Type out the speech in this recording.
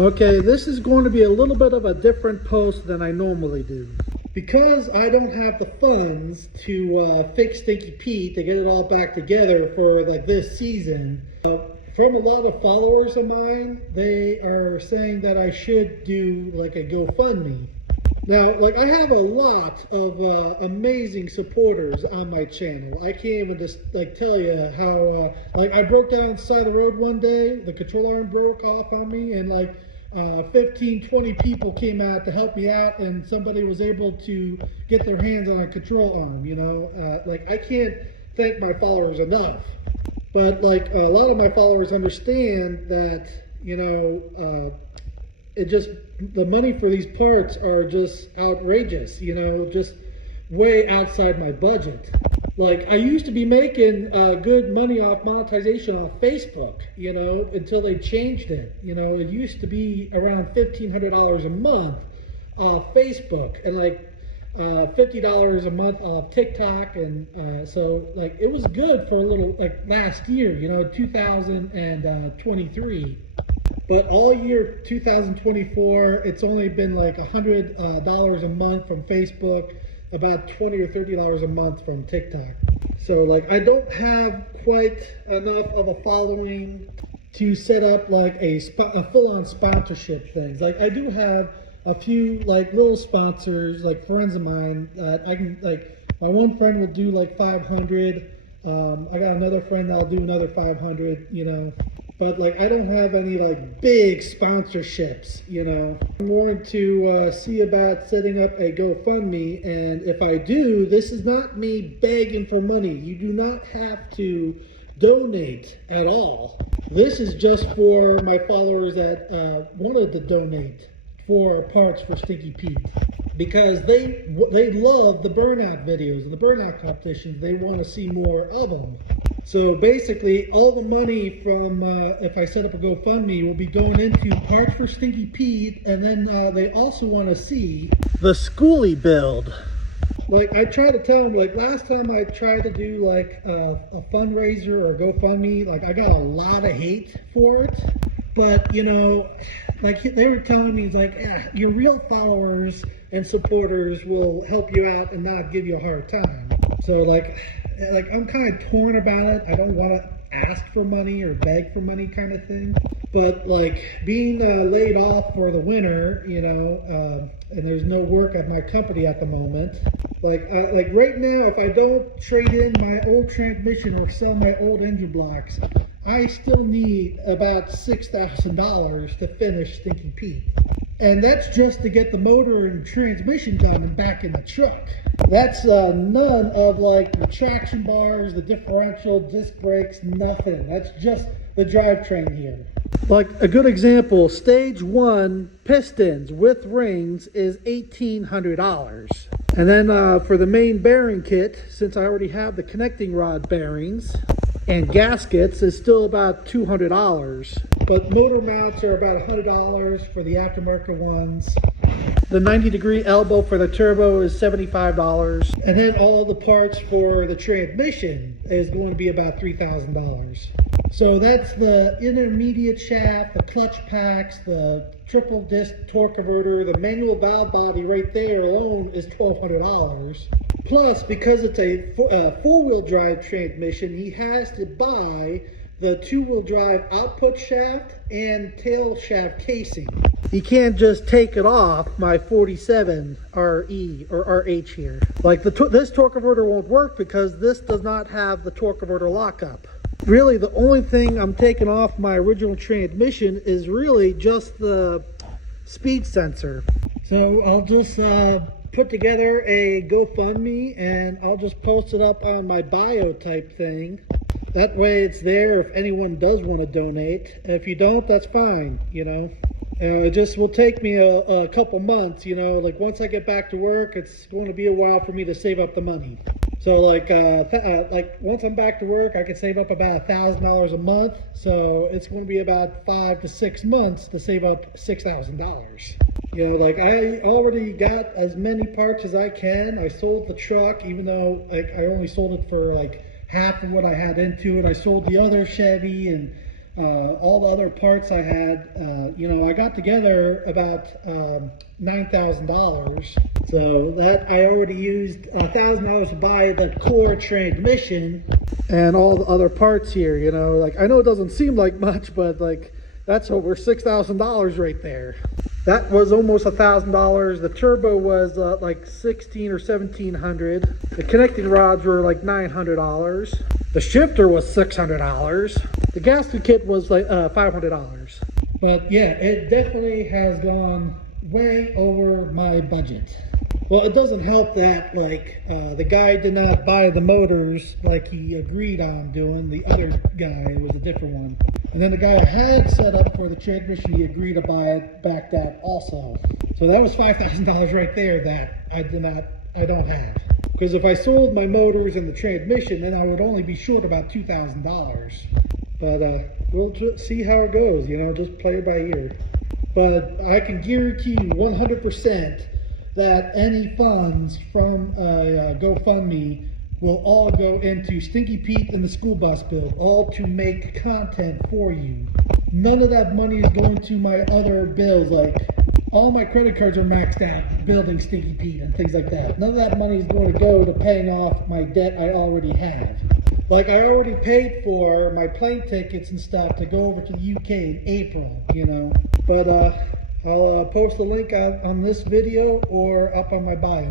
Okay, this is going to be a little bit of a different post than I normally do. Because I don't have the funds to fix Stinky Pete to get it all back together for like this season, from a lot of followers of mine, they are saying that I should do like a GoFundMe. Now, like I have a lot of amazing supporters on my channel. I can't even just like tell you how, like I broke down the side of the road one day, the control arm broke off on me, and like 15, 20 people came out to help me out, and somebody was able to get their hands on a control arm, you know? Like I can't thank my followers enough. But like a lot of my followers understand that, you know, it just, the money for these parts are just outrageous, you know, just way outside my budget. Like I used to be making good money off monetization on Facebook, you know, until they changed it. You know, it used to be around $1,500 a month off Facebook, and like $50 a month off TikTok, and so like it was good for a little, like last year, you know, 2023. But all year 2024, it's only been like $100 a month from Facebook, about $20 or $30 a month from TikTok. So like I don't have quite enough of a following to set up like a full-on sponsorship things. Like I do have a few like little sponsors, like friends of mine that I can, like my one friend would do like 500. I got another friend that'll do another 500, you know. But like I don't have any like big sponsorships, you know. I'm going to see about setting up a GoFundMe, and if I do, this is not me begging for money. You do not have to donate at all. This is just for my followers that wanted to donate for parts for Stinky Pete, because they love the burnout videos and the burnout competitions. They want to see more of them. So basically, all the money from, if I set up a GoFundMe, will be going into parts for Stinky Pete, and then they also want to see the schoolie build. Like, I try to tell them, like, last time I tried to do, like, a fundraiser or GoFundMe, like, I got a lot of hate for it. But, you know, like, they were telling me, like, your real followers and supporters will help you out and not give you a hard time. So, like I'm kind of torn about it. I don't want to ask for money or beg for money kind of thing. But like being laid off for the winter, you know, and there's no work at my company at the moment. Like right now, if I don't trade in my old transmission or sell my old engine blocks, I still need about $6,000 to finish Stinky Pete. And that's just to get the motor and transmission done and back in the truck. That's none of like the traction bars, the differential, disc brakes, nothing. That's just the drivetrain here. Like a good example, stage 1 pistons with rings is $1,800. And then for the main bearing kit, since I already have the connecting rod bearings and gaskets, is still about $200. But motor mounts are about $100 for the aftermarket ones. The 90-degree elbow for the turbo is $75. And then all the parts for the transmission is going to be about $3,000. So that's the intermediate shaft, the clutch packs, the triple disc torque converter, the manual valve body right there alone is $1,200. Plus, because it's a four-wheel drive transmission, he has to buy the two-wheel drive output shaft and tail shaft casing. You can't just take it off my 47 RE or RH here. Like this torque converter won't work because this does not have the torque converter lockup. Really, the only thing I'm taking off my original transmission is really just the speed sensor. So I'll just put together a GoFundMe and I'll just post it up on my bio type thing. That way it's there if anyone does want to donate. If you don't, that's fine, you know. It just will take me a couple months, you know. Like once I get back to work, it's going to be a while for me to save up the money. So like once I'm back to work, I can save up about $1,000 a month. So it's going to be about 5 to 6 months to save up $6,000. You know, like I already got as many parts as I can. I sold the truck, even though like I only sold it for like half of what I had into it. I sold the other Chevy, and all the other parts I had, you know, I got together about $9,000. So that I already used $1,000 to buy the core transmission and all the other parts here. You know, like I know it doesn't seem like much, but like that's over $6,000 right there. That was almost $1,000. The turbo was like $1,600 or $1,700. The connecting rods were like $900. The shifter was $600. The gasket kit was like $500. But yeah, it definitely has gone way over my budget. Well, it doesn't help that like the guy did not buy the motors like he agreed on doing. The other guy was a different one. And then the guy I had set up for the transmission, he agreed to buy it, backed out also. So that was $5,000 right there that I don't have. Because if I sold my motors and the transmission, then I would only be short about $2,000. But we'll just see how it goes, you know, just play it by ear. But I can guarantee you 100% that any funds from GoFundMe will all go into Stinky Pete and the school bus build, all to make content for you. None of that money is going to my other bills, like all my credit cards are maxed out building Stinky Pete and things like that. None of that money is going to go to paying off my debt I already have. Like I already paid for my plane tickets and stuff to go over to the UK in April, you know. But I'll post a link on this video or up on my bio.